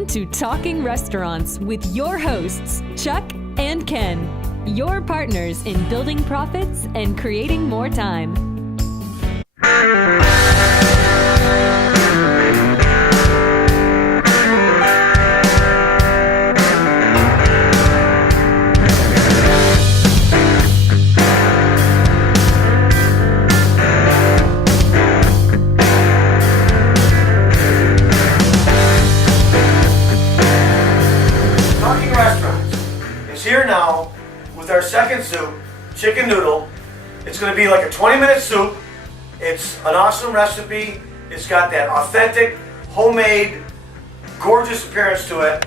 Welcome to Talking Restaurants with your hosts, Chuck and Ken, your partners in building profits and creating more time. Here now with our second soup, chicken noodle. It's going to be like a 20-minute soup. It's an awesome recipe. It's got that authentic, homemade, gorgeous appearance to it.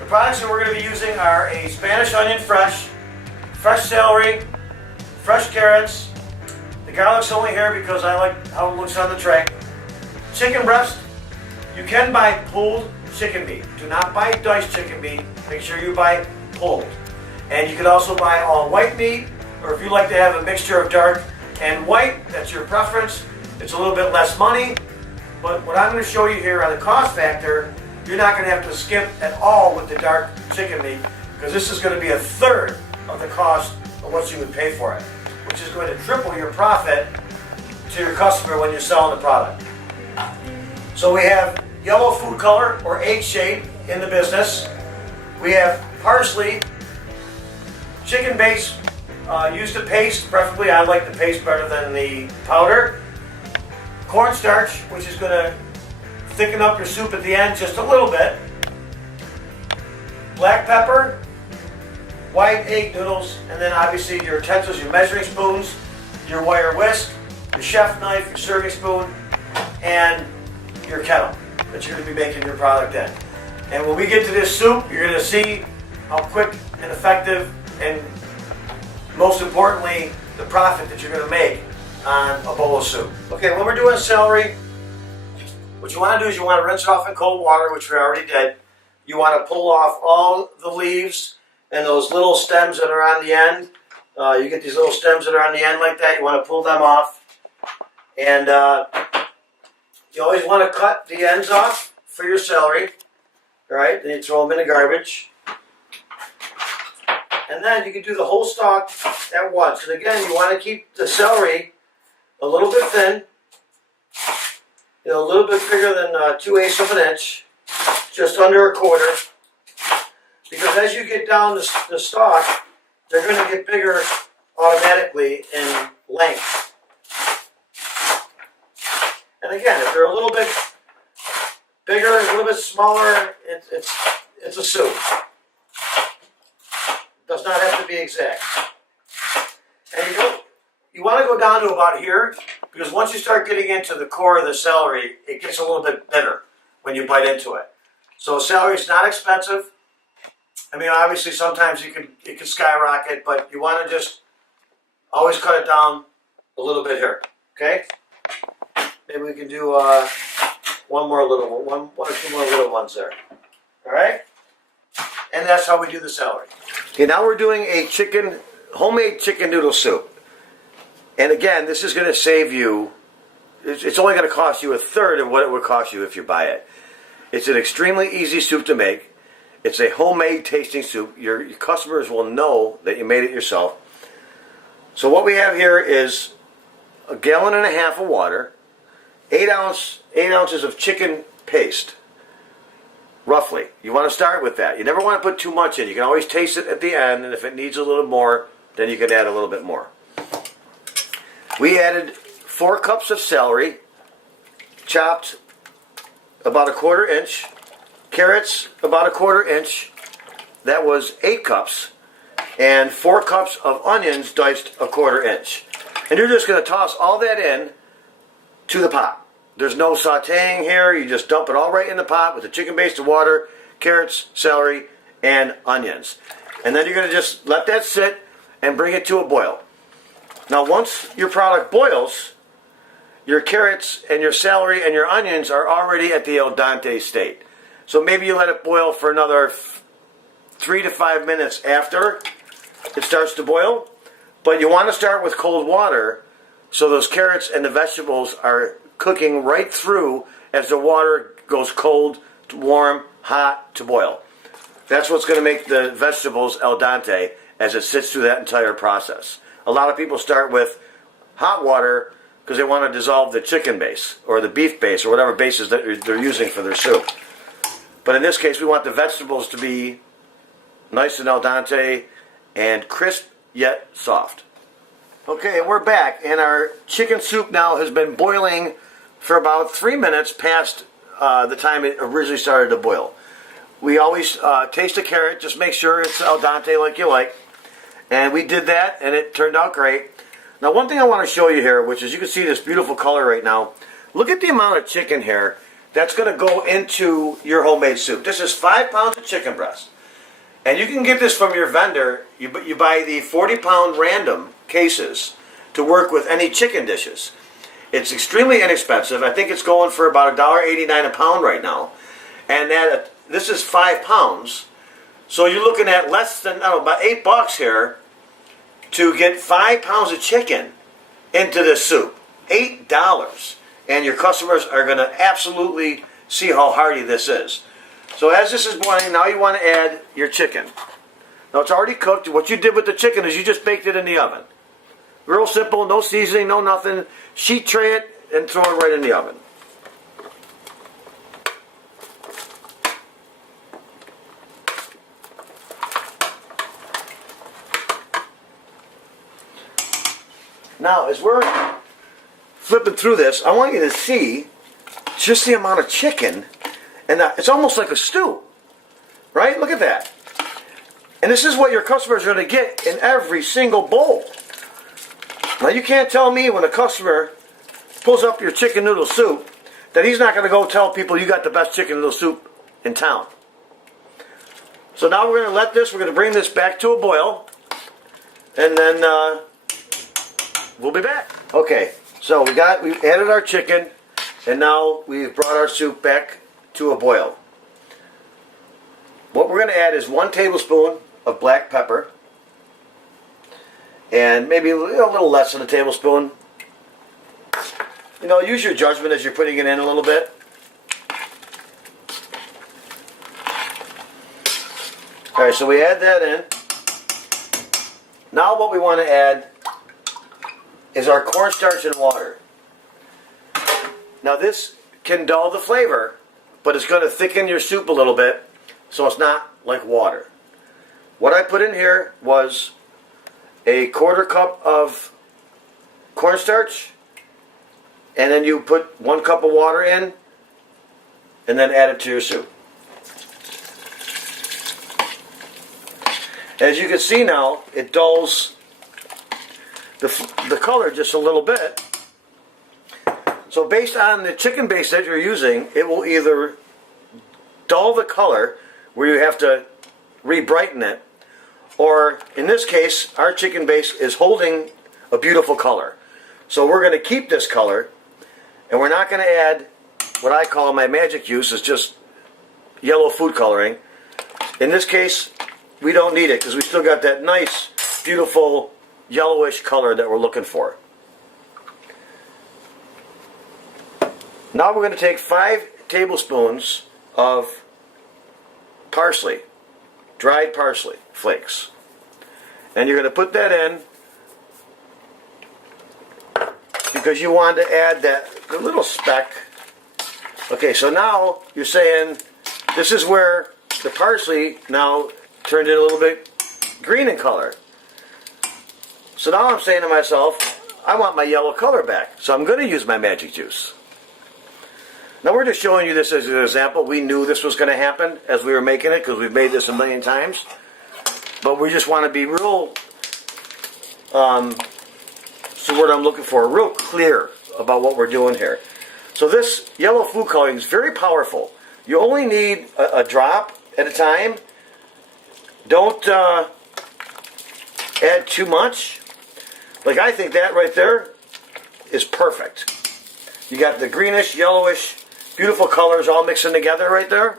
The products that we're going to be using are a Spanish onion fresh celery, fresh carrots. The garlic's only here because I like how it looks on the tray. Chicken breast. You can buy pulled chicken meat. Do not buy diced chicken meat. Make sure you buy pulled. And you can also buy all white meat, or if you like to have a mixture of dark and white, that's your preference. It's a little bit less money, but what I'm going to show you here on the cost factor, you're not going to have to skimp at all with the dark chicken meat, because this is going to be a third of the cost of what you would pay for it, which is going to triple your profit to your customer when you're selling the product. So we have yellow food color, or egg shade, in the business. We have parsley. Chicken base, use the paste, preferably I like the paste better than the powder. Cornstarch, which is going to thicken up your soup at the end just a little bit. Black pepper, white egg noodles, and then obviously your utensils, your measuring spoons, your wire whisk, your chef knife, your serving spoon, and your kettle that you're going to be making your product in. And when we get to this soup, you're going to see how quick and effective and most importantly, the profit that you're going to make on a bowl of soup. Okay, when we're doing celery, what you want to do is you want to rinse it off in cold water, which we already did. You want to pull off all the leaves and those little stems that are on the end. You get these little stems that are on the end like that. You want to pull them off. And you always want to cut the ends off for your celery. All right, then you throw them in the garbage. And then you can do the whole stalk at once. And again, you want to keep the celery a little bit thin, a little bit bigger than 2/8 of an inch, just under a quarter. Because as you get down the stalk, they're going to get bigger automatically in length. And again, if they're a little bit bigger, a little bit smaller, it's a soup. Does not have to be exact. And you want to go down to about here, because once you start getting into the core of the celery, it gets a little bit bitter when you bite into it. So celery is not expensive. I mean, obviously sometimes it can skyrocket, but you want to just always cut it down a little bit here. Okay? Maybe we can do one or two more little ones there. All right? And that's how we do the celery. Okay, now we're doing a homemade chicken noodle soup. And again, this is going to save you, it's only going to cost you a third of what it would cost you if you buy it. It's an extremely easy soup to make. It's a homemade tasting soup. Your customers will know that you made it yourself. So what we have here is 1.5 gallons of water, 8 ounces of chicken paste. Roughly. You want to start with that. You never want to put too much in. You can always taste it at the end, and if it needs a little more, then you can add a little bit more. We added 4 cups of celery, chopped about 1/4 inch, carrots about 1/4 inch, that was 8 cups, and 4 cups of onions diced 1/4 inch. And you're just going to toss all that in to the pot. There's no sauteing here. You just dump it all right in the pot with the chicken base, the water, carrots, celery, and onions. And then you're going to just let that sit and bring it to a boil. Now once your product boils, your carrots and your celery and your onions are already at the al dente state. So maybe you let it boil for another 3 to 5 minutes after it starts to boil. But you want to start with cold water so those carrots and the vegetables are cooking right through as the water goes cold, warm, hot to boil. That's what's going to make the vegetables al dente as it sits through that entire process. A lot of people start with hot water because they want to dissolve the chicken base or the beef base or whatever bases that they're using for their soup. But in this case, we want the vegetables to be nice and al dente and crisp yet soft. Okay, we're back, and our chicken soup now has been boiling for about 3 minutes past the time it originally started to boil. We always taste a carrot, just make sure it's al dente like you like. And we did that, and it turned out great. Now, one thing I want to show you here, which is you can see this beautiful color right now. Look at the amount of chicken here that's going to go into your homemade soup. This is 5 pounds of chicken breast. And you can get this from your vendor. You buy the 40-pound random cases to work with any chicken dishes. It's extremely inexpensive. I think it's going for about $1.89 a pound right now. And this is 5 pounds. So you're looking at less than, I don't know, about $8 here to get 5 pounds of chicken into this soup. $8. And your customers are going to absolutely see how hearty this is. So as this is boiling, now you want to add your chicken. Now it's already cooked. What you did with the chicken is you just baked it in the oven. Real simple, no seasoning, no nothing. Sheet tray it and throw it right in the oven. Now, as we're flipping through this, I want you to see just the amount of chicken, and it's almost like a stew, right? Look at that. And this is what your customers are going to get in every single bowl. Now, you can't tell me when a customer pulls up your chicken noodle soup that he's not going to go tell people you got the best chicken noodle soup in town. So now we're going to we're going to bring this back to a boil, and then we'll be back. Okay, so we added our chicken, and now we've brought our soup back to a boil. What we're going to add is 1 tablespoon of black pepper, and maybe a little less than a tablespoon. You know, use your judgment as you're putting it in a little bit. All right, so we add that in. Now what we want to add is our cornstarch and water. Now this can dull the flavor, but it's going to thicken your soup a little bit, so it's not like water. What I put in here was a 1/4 cup of cornstarch, and then you put 1 cup of water in, and then add it to your soup. As you can see now, it dulls the color just a little bit. So based on the chicken base that you're using, it will either dull the color where you have to re-brighten it, or in this case, our chicken base is holding a beautiful color. So we're going to keep this color, and we're not going to add what I call my magic use, is just yellow food coloring. In this case, we don't need it because we still got that nice, beautiful yellowish color that we're looking for. Now we're going to take 5 tablespoons of parsley, dried parsley flakes. And you're going to put that in because you want to add that little speck. Okay, so now you're saying this is where the parsley now turned it a little bit green in color. So now I'm saying to myself, I want my yellow color back. So I'm going to use my magic juice. Now we're just showing you this as an example. We knew this was going to happen as we were making it because we've made this a million times. But we just want to be real, what's the word I'm looking for, real clear about what we're doing here. So this yellow food coloring is very powerful. You only need a drop at a time. Don't add too much. Like, I think that right there is perfect. You got the greenish, yellowish, beautiful colors all mixing together right there.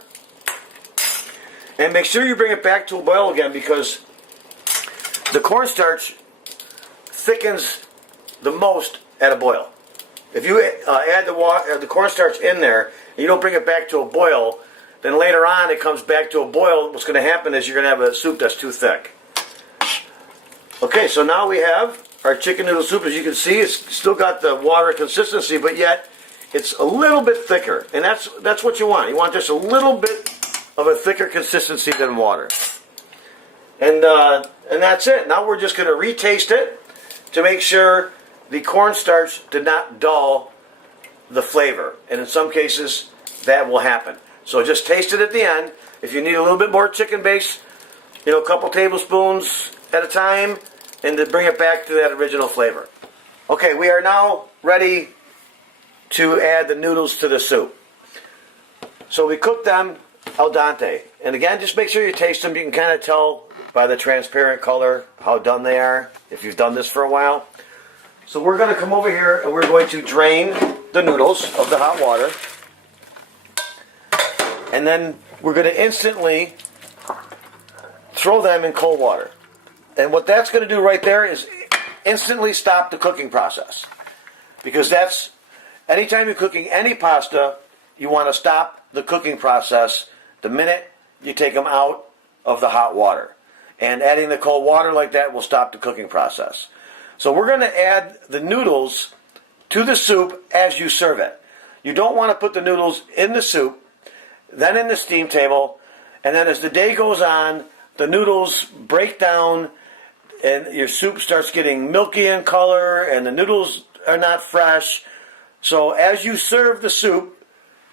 And make sure you bring it back to a boil again because the cornstarch thickens the most at a boil. If you add the cornstarch in there and you don't bring it back to a boil, then later on it comes back to a boil. What's going to happen is you're going to have a soup that's too thick. Okay, so now we have our chicken noodle soup. As you can see, it's still got the water consistency, but yet it's a little bit thicker. And that's what you want. You want just a little bit of a thicker consistency than water. And that's it. Now we're just going to retaste it to make sure the cornstarch did not dull the flavor. And in some cases, that will happen. So just taste it at the end. If you need a little bit more chicken base, a couple tablespoons at a time, and to bring it back to that original flavor. Okay, we are now ready to add the noodles to the soup. So we cook them al dente. And again, just make sure you taste them. You can kind of tell by the transparent color how done they are, if you've done this for a while. So we're going to come over here and we're going to drain the noodles of the hot water. And then we're going to instantly throw them in cold water. And what that's going to do right there is instantly stop the cooking process. Because that's, anytime you're cooking any pasta, you want to stop the cooking process the minute you take them out of the hot water. And adding the cold water like that will stop the cooking process. So we're going to add the noodles to the soup as you serve it. You don't want to put the noodles in the soup, then in the steam table, and then as the day goes on, the noodles break down and your soup starts getting milky in color and the noodles are not fresh. So as you serve the soup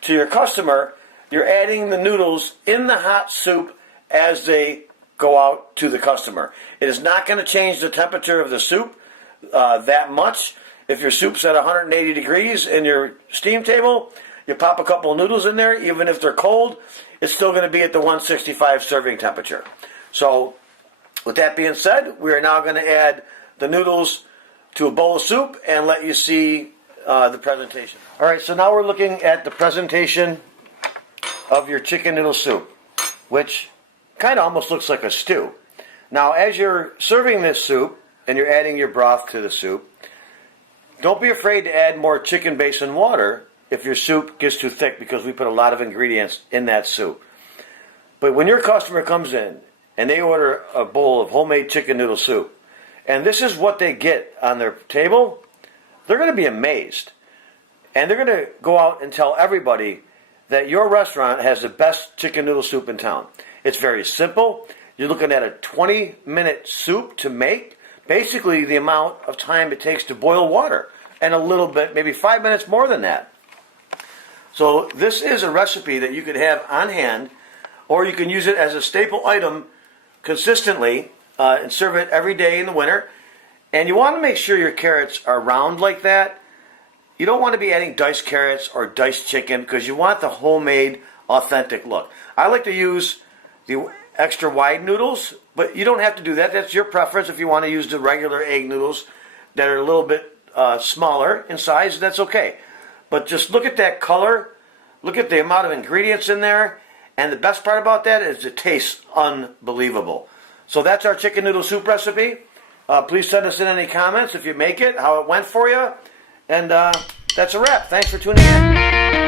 to your customer, you're adding the noodles in the hot soup as they go out to the customer. It is not going to change the temperature of the soup that much. If your soup's at 180 degrees in your steam table, you pop a couple of noodles in there, even if they're cold, it's still going to be at the 165 serving temperature. So with that being said, we are now going to add the noodles to a bowl of soup and let you see the presentation. All right, so now we're looking at the presentation of your chicken noodle soup, which kind of almost looks like a stew. Now, as you're serving this soup and you're adding your broth to the soup, don't be afraid to add more chicken base and water if your soup gets too thick, because we put a lot of ingredients in that soup. But when your customer comes in and they order a bowl of homemade chicken noodle soup, and this is what they get on their table, they're going to be amazed. And they're going to go out and tell everybody that your restaurant has the best chicken noodle soup in town. It's very simple. You're looking at a 20-minute soup to make, basically the amount of time it takes to boil water, and a little bit, maybe 5 minutes more than that. So this is a recipe that you could have on hand, or you can use it as a staple item consistently and serve it every day in the winter. And you want to make sure your carrots are round like that. You don't want to be adding diced carrots or diced chicken because you want the homemade, authentic look. I like to use the extra wide noodles, but you don't have to do that. That's your preference. If you want to use the regular egg noodles that are a little bit smaller in size, that's okay. But just look at that color, look at the amount of ingredients in there, and the best part about that is it tastes unbelievable. So that's our chicken noodle soup recipe. Please send us in any comments if you make it, how it went for you. And that's a wrap. Thanks for tuning in.